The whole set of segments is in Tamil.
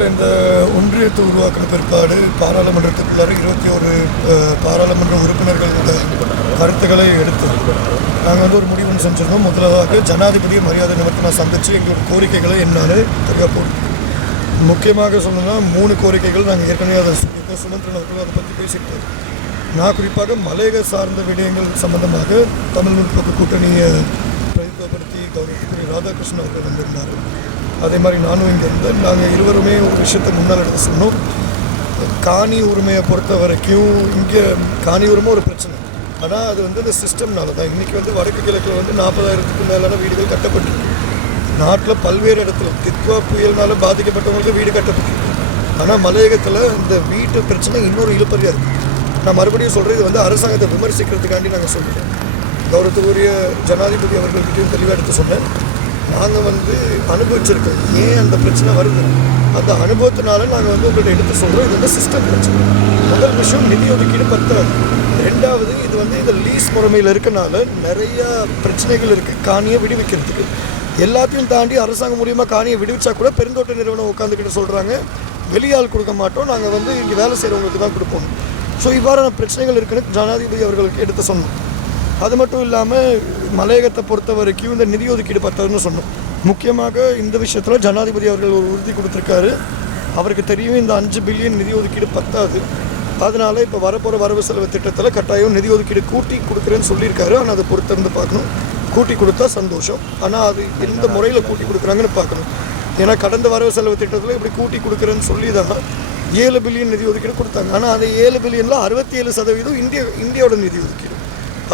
தமிழ்நாட்டில் இந்த ஒன்றியத்தை உருவாக்கின பிற்பாடு பாராளுமன்றத்துக்குள்ளார 21 பாராளுமன்ற உறுப்பினர்களோட கருத்துக்களை எடுத்து நாங்கள் ஒரு முடிவு செஞ்சிருந்தோம். முதலாக ஜனாதிபதியை மரியாதை நிமித்தம் நான் சந்தித்து எங்களோட கோரிக்கைகளை என்னால் தெரிய போட்டு முக்கியமாக சொல்லணும்னா 3 கோரிக்கைகள் நாங்கள் ஏற்கனவே அதை சுமந்திரன் அவர்கள் அதை பற்றி பேசிட்டு நான் குறிப்பாக மலையக சார்ந்த விடயங்கள் சம்பந்தமாக தமிழ் முற்போக்கு கூட்டணியை பிரதித்துவப்படுத்தி கௌரவத்துக்குரிய ராதாகிருஷ்ணன் அவர்கள் வந்திருந்தார். அதே மாதிரி நானும் இங்கே இருந்து நாங்கள் இருவருமே ஒரு விஷயத்தை முன்னால் எடுத்து சொன்னோம். காணி உரிமையை பொறுத்த வரைக்கும் இங்கே காணி உரிமை ஒரு பிரச்சனை, ஆனால் அது இந்த சிஸ்டம்னால தான். இன்றைக்கி வடக்கு கிழக்கில் 40,000க்கும் மேலான வீடுகள் கட்டப்பட்டிருக்கு. நாட்டில் பல்வேறு இடத்துல தித்வா புயல்னால பாதிக்கப்பட்டவங்களுக்கு வீடு கட்டப்பட்டிருக்கு. ஆனால் மலையகத்தில் இந்த வீட்டு பிரச்சனை இன்னொரு இழுப்பறியாக இருக்குது. நான் மறுபடியும் சொல்கிறேன், இது அரசாங்கத்தை விமர்சிக்கிறதுக்காண்டி நாங்கள் சொல்லிட்டோம். கௌரவத்துக்குரிய ஜனாதிபதி அவர்கள்கிட்டையும் தெளிவாக எடுத்து சொன்னேன். நாங்கள் அனுபவிச்சிருக்கோம் ஏன் அந்த பிரச்சனை வருது, அந்த அனுபவத்தினால நாங்கள் உங்கள்கிட்ட எடுத்து சொல்கிறோம். இது சிஸ்டம் பிரச்சனை. முதல் விஷயம் நிதி ஒதுக்கீடு பத்தாது. ரெண்டாவது இது இந்த லீஸ் முறைமையில் இருக்கனால நிறையா பிரச்சனைகள் இருக்குது. காணியை விடுவிக்கிறதுக்கு எல்லாத்தையும் தாண்டி அரசாங்கம் மூலியமாக காணியை விடுவிச்சா கூட பெருந்தோட்ட நிறுவனம் உட்காந்துக்கிட்டு சொல்கிறாங்க வெளியால் கொடுக்க மாட்டோம், நாங்கள் இங்கே வேலை செய்கிறவங்களுக்கு தான் கொடுப்போம். ஸோ இவ்வாறான பிரச்சனைகள் இருக்குன்னு ஜனாதிபதி அவர்களுக்கு எடுத்து சொன்னோம். அது மட்டும் இல்லாமல் மலையகத்தை பொறுத்த வரைக்கும் இந்த நிதி ஒதுக்கீடு பத்தாதுன்னு சொன்னோம். முக்கியமாக இந்த விஷயத்தில் ஜனாதிபதி அவர்கள் ஒரு உறுதி கொடுத்துருக்காரு. அவருக்கு தெரியும் இந்த 5 பில்லியன் நிதி ஒதுக்கீடு பத்தாது. அதனால் இப்போ வரப்போகிற வரவு செலவு திட்டத்தில் கட்டாயம் நிதி ஒதுக்கீடு கூட்டி கொடுக்குறேன்னு சொல்லியிருக்காரு. ஆனால் அதை பொறுத்திருந்து பார்க்கணும். கூட்டி கொடுத்தா சந்தோஷம், ஆனால் அது எந்த முறையில் கூட்டி கொடுக்குறாங்கன்னு பார்க்கணும். ஏன்னா கடந்த வரவு செலவு திட்டத்தில் இப்படி கூட்டி கொடுக்குறேன்னு சொல்லி தான் 7 பில்லியன் நிதி ஒதுக்கீடு கொடுத்தாங்க. ஆனால் அந்த 7 பில்லியனில் 67% இந்தியாவோட நிதி ஒதுக்கீடு.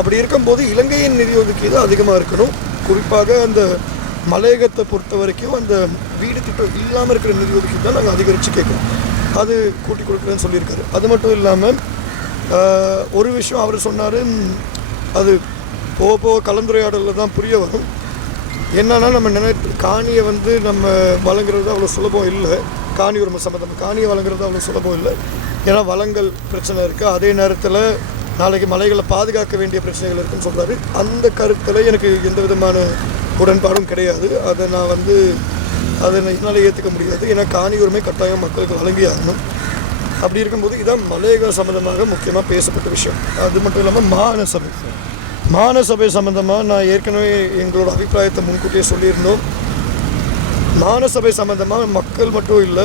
அப்படி இருக்கும்போது இலங்கையின் நிதி ஒதுக்கீடு அதிகமாக இருக்கணும். குறிப்பாக அந்த மலையகத்தை பொறுத்த வரைக்கும் அந்த வீடு திட்டம் இல்லாமல் இருக்கிற நிதி ஒதுக்கீடு தான் நாங்கள் அதிகரித்து கேட்குறோம். அது கூட்டி கொடுக்குறேன்னு சொல்லியிருக்காரு. அது மட்டும் இல்லாமல் ஒரு விஷயம் அவர் சொன்னார், அது போக போக கலந்துரையாடலில் தான் புரிய வரும். என்னன்னா நம்ம காணியை நம்ம வழங்குறது அவ்வளோ சுலபம் இல்லை. காணி உரிமை சம்மந்தமாக காணியை வழங்குறது அவ்வளோ சுலபம் இல்லை. ஏன்னா வளங்கள் பிரச்சனை இருக்குது. அதே நேரத்தில் நாளைக்கு மலைகளை பாதுகாக்க வேண்டிய பிரச்சனைகள் இருக்குன்னு சொல்கிறாரு. அந்த கருத்தில் எனக்கு எந்த விதமான உடன்பாடும் கிடையாது. அதை நான் அதை என்னால் ஏற்றுக்க முடியாது. ஏன்னா காணி உரிமை கட்டாயம் மக்களுக்கு வழங்கி ஆகணும். அப்படி இருக்கும்போது இதான் மலையக சம்மந்தமாக முக்கியமாக பேசப்பட்ட விஷயம். அது மட்டும் இல்லாமல் மாகாண சபை சம்மந்தமாக நான் ஏற்கனவே எங்களோட அபிப்பிராயத்தை முன்கூட்டியே சொல்லியிருந்தோம். மாகாண சபை சம்மந்தமாக மக்கள் மட்டும் இல்லை,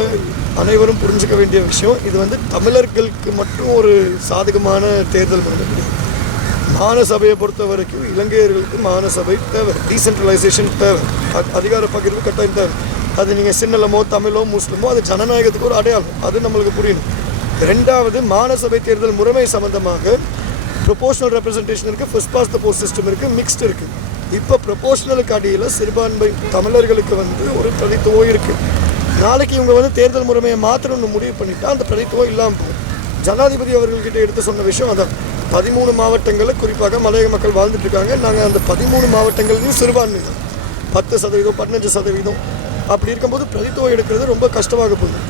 அனைவரும் புரிஞ்சுக்க வேண்டிய விஷயம். இது தமிழர்களுக்கு மட்டும் ஒரு சாதகமான தேர்தல் முறை கிடையாது. மாகாண சபையை பொறுத்த வரைக்கும் இலங்கையர்களுக்கு மாகாண சபை தேவை, டீசென்ட்ரலைசேஷன் தேவை, அதிகார பகிர்வு கட்டாயம் தேவை. அது நீங்கள் சின்னலமோ தமிழோ முஸ்லிமோ அது ஜனநாயகத்துக்கு ஒரு அடையாளம், அது நம்மளுக்கு புரியணும். ரெண்டாவது மாகாண சபை தேர்தல் முறைமை சம்மந்தமாக ப்ரொபோஷனல் ரெப்ரசன்டேஷன் இருக்குது, first past the post system இருக்குது, மிக்ஸ்டு இருக்குது. இப்போ ப்ரொபோஷனலுக்கு அடியில் சிறுபான்மை தமிழர்களுக்கு ஒரு பிரதித்துவம் இருக்குது. நாளைக்கு இவங்க தேர்தல் முறைமையை மாற்றணும்னு முடிவு பண்ணிட்டா அந்த பிரதித்துவம் இல்லாமல் போகும். ஜனாதிபதி அவர்கள்கிட்ட எடுத்து சொன்ன விஷயம் அதான். 13 மாவட்டங்களில் குறிப்பாக மலையக மக்கள் வாழ்ந்துட்டு இருக்காங்க. நாங்கள் அந்த 13 மாவட்டங்கள்லையும் சிறுபான்மை தான் 10%, 15%. அப்படி இருக்கும்போது பிரதித்துவம் எடுக்கிறது ரொம்ப கஷ்டமாக போகுது.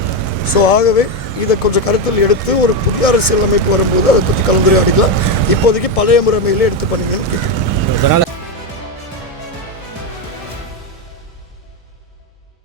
ஸோ ஆகவே இதை கொஞ்சம் கருத்தில் எடுத்து ஒரு புதிய அரசியல் அமைப்பு வரும்போது அதை பற்றி கலந்துரையாடிக்கலாம். இப்போதைக்கு பழைய முறைமையிலே எடுத்து பண்ணுங்கன்னு கேட்குறேன்.